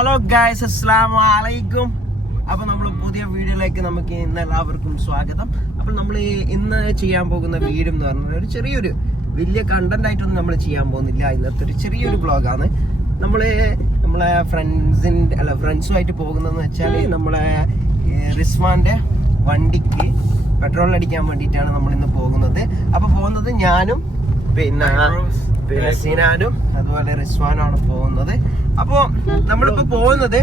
Hello guys അസ്സാം വലൈക്കും അപ്പോൾ നമ്മൾ പുതിയ വീഡിയോയിലേക്ക് നമുക്ക് ഇന്ന് എല്ലാവർക്കും സ്വാഗതം. അപ്പോൾ നമ്മൾ ഇന്ന് ചെയ്യാൻ പോകുന്ന വീഡിയോ എന്ന് പറഞ്ഞാൽ ഒരു ചെറിയൊരു വലിയ കണ്ടന്റ് ആയിട്ടൊന്നും നമ്മൾ ചെയ്യാൻ പോകുന്നില്ല. ഇന്നത്തെ ഒരു ചെറിയൊരു ബ്ലോഗാണ് നമ്മൾ നമ്മളെ ഫ്രണ്ട്സിന്റെ അല്ല ഫ്രണ്ട്സുമായിട്ട് പോകുന്നതെന്ന് വെച്ചാൽ നമ്മളെ റിസ്മാന്റെ വണ്ടിക്ക് പെട്രോൾ അടിക്കാൻ വേണ്ടിയിട്ടാണ് നമ്മൾ ഇന്ന് പോകുന്നത്. അപ്പോൾ പോകുന്നത് ഞാനും പിന്നെ പിന്നെ സിനാനും അതുപോലെ റിസ്വാനാണ് പോകുന്നത്. അപ്പോ നമ്മളിപ്പോ പോകുന്നത്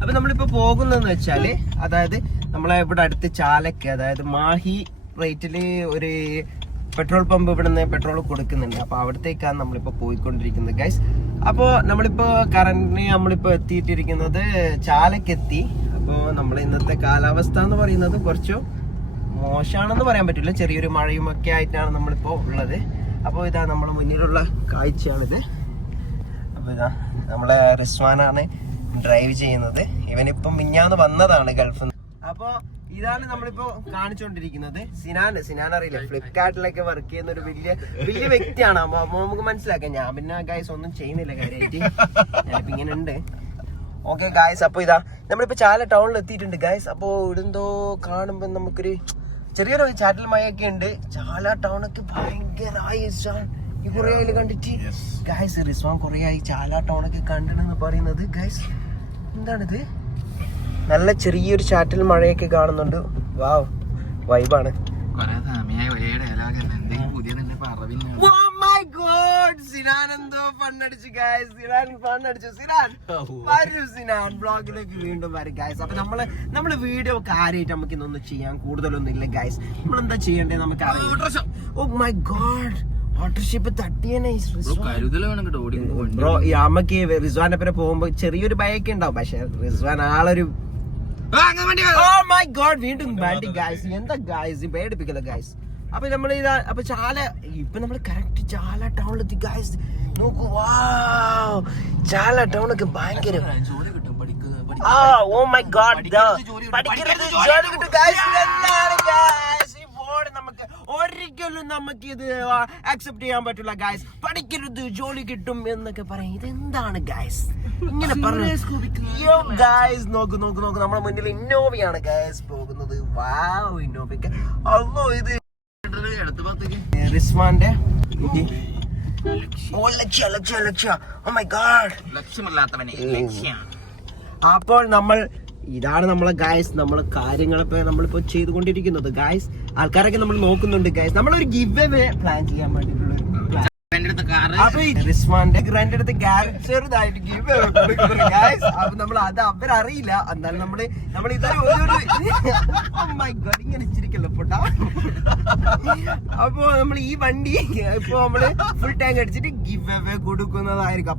അപ്പൊ നമ്മളിപ്പോ പോകുന്നതെന്ന് വെച്ചാൽ അതായത് നമ്മളെ ഇവിടെ അടുത്ത് ചാലക്ക് അതായത് മാഹി റേറ്റിൽ ഒരു പെട്രോൾ പമ്പ് ഇവിടെ നിന്ന് പെട്രോൾ കൊടുക്കുന്നുണ്ട്. അപ്പൊ അവിടത്തേക്കാണ് നമ്മളിപ്പോ പോയിക്കൊണ്ടിരിക്കുന്നത് ഗൈസ് അപ്പോ നമ്മളിപ്പോ കറന്റ് നമ്മളിപ്പോ എത്തിയിട്ടിരിക്കുന്നത് ചാലക്കെത്തി. അപ്പോ നമ്മൾ ഇന്നത്തെ കാലാവസ്ഥ എന്ന് പറയുന്നത് കുറച്ചു മോശമാണെന്ന് പറയാൻ പറ്റില്ല. ചെറിയൊരു മഴയും ഒക്കെ ആയിട്ടാണ് നമ്മളിപ്പോ ഉള്ളത്. അപ്പോൾ ഇതാ നമ്മുടെ മുന്നിലുള്ള കാഴ്ചയാണിത്. അപ്പോൾ ഇതാ നമ്മളെ റിസ്വാനാണ് ഡ്രൈവ് ചെയ്യുന്നത്. ഇവനിപ്പം മിഞ്ഞാന്ന് വന്നതാണ് ഗൾഫിൽ അപ്പോൾ ഇതാണ് നമ്മളിപ്പോ കാണിച്ചുകൊണ്ടിരിക്കുന്നത് സിനാൻ സിനാൻ അറിയില്ല? ഫ്ലിപ്കാർട്ടിലൊക്കെ വർക്ക് ചെയ്യുന്ന ഒരു വലിയ വലിയ വ്യക്തിയാണ്. അപ്പൊ നമുക്ക് മനസ്സിലാക്കാം. ഞാൻ പിന്നെ ഗായസ് ഒന്നും ചെയ്യുന്നില്ല കാര്യമായിട്ട് ഞാനിപ്പോ ഇങ്ങനെ ഉണ്ട്. ഓക്കെ ഗായ്സ് അപ്പൊ ഇതാ നമ്മളിപ്പോ ചാല ടൗണിൽ എത്തിയിട്ടുണ്ട് ഗായ്സ് അപ്പോ ഇവിടെന്തോ കാണുമ്പോ നമുക്കൊരു ചെറിയൊരു ചാറ്റൽ മഴയൊക്കെ ഉണ്ട്. ചാല ടൗണൊക്കെ ഭയങ്കരമായി ഈ കുറെ ആയി കണ്ടിട്ട്? ഗായ്സ് റിസ്വാൻ കുറെ ആയി. ചാല ടൗണൊക്കെ കണ്ടിടെന്ന് പറയുന്നത്. ഗൈസ് എന്താണിത്? നല്ല ചെറിയൊരു ചാറ്റൽ മഴയൊക്കെ കാണുന്നുണ്ട്. വാവ് വൈബാണ് കൊറേ സമയായി ഒരേ ഡയലോഗ് പുതിയ തന്നെ പറവില്ല! സിനാൻ എന്തോ ഫണ്ണടിച്ചു ഗായ്സ് സിനാൻ ഫണ്ണടിച്ചു. സിനാൻ വരൂ സിനാൻ. ബ്ലോഗിലേക്ക് വീണ്ടും വരും ഗായ്സ് അപ്പൊ നമ്മൾ നമ്മൾ വീഡിയോ കാര്യമായിട്ട് നമുക്ക് ഇന്നൊന്നും ചെയ്യാൻ കൂടുതലൊന്നും ഇല്ല ഗായ്സ് നമ്മൾ എന്താ ചെയ്യണ്ടേ നമുക്ക് അറിയാം ഓ മൈ ഗോഡ് ബ്രോ ഈ അമ്മയ്ക്ക് റിസ്വാന്റെ പേരെ പോകുമ്പോ ചെറിയൊരു ഭയൊക്കെ ഉണ്ടാവും. പക്ഷെ റിസ്വാൻ ആളൊരു മൈ ഗോഡ് വീണ്ടും ബാറ്റിംഗ് ഗായ്സ് എന്താ ഗായ്സ് പേടിപ്പിക്കല ഗായ്സ് അപ്പൊ നമ്മൾ ഇതാ അപ്പൊ ചാല ഇപ്പൊ നമ്മൾ കറക്റ്റ് ചാല ടൗണിലെത്തി ഗായ്സ് നോക്കൂ വാ ചാല ടൗണൊക്കെ ഭയങ്കര ആ ഓ മൈ ഗോഡ് പഠിക്കരുത് ജോലി കിട്ടും. ഗൈസ് എന്താണ് ഗായ്സ് ഈ ബോർഡ് നമുക്ക് ഒരിക്കലും നമുക്ക് ഇത് അക്സെപ്റ്റ് ചെയ്യാൻ പറ്റില്ല ഗൈസ് പഠിക്കരുത് ജോലി കിട്ടും എന്നൊക്കെ പറയാം. ഇതെന്താണ് ഗൈസ് ഇങ്ങനെ പറഞ്ഞു. ഗൈസ് നോക്ക് നോക്ക് നോക്ക്. നമ്മുടെ മുന്നിൽ ഇന്നോവയാണ് ഗൈസ് പോകുന്നത്. വാവ് ഇന്നോവയ്ക്ക്. അല്ലോ ഇത് റിസ്മാന്റെ ഓ ലക്ഷ്യ ലക്ഷ്യ ലക്ഷ്യ. ഓ മൈ ഗാഡ് ലക്ഷ്യമില്ലാത്തവനെ ലക്ഷ്യ അപ്പോൾ നമ്മൾ ഇതാണ് നമ്മളെ ഗായ്സ് നമ്മൾ കാര്യങ്ങളൊക്കെ നമ്മളിപ്പോ ചെയ്തുകൊണ്ടിരിക്കുന്നത്. ഗായ്സ് ആൾക്കാരൊക്കെ നമ്മൾ നോക്കുന്നുണ്ട്. ഗായ്സ് നമ്മളൊരു ഗിവ് എവേ പ്ലാൻ ചെയ്യാൻ വേണ്ടിയിട്ടുള്ള ഒരു plan. എന്റെ അടുത്ത് കാറ് അപ്പൊ ഈ റിസ്മാന്റെ ഗ്രാൻഡ് ഗിവ് അപ്പൊ നമ്മൾ അവരറിയില്ല. എന്നാലും നമ്മൾ നമ്മൾ ഇതൊരു Oh ഇങ്ങനെ അപ്പൊ നമ്മൾ ഈ വണ്ടി ഇപ്പൊ നമ്മൾ ഫുൾ ടാങ്ക് അടിച്ചിട്ട് ഗിവ് അവേ കൊടുക്കുന്നതായിരിക്കും.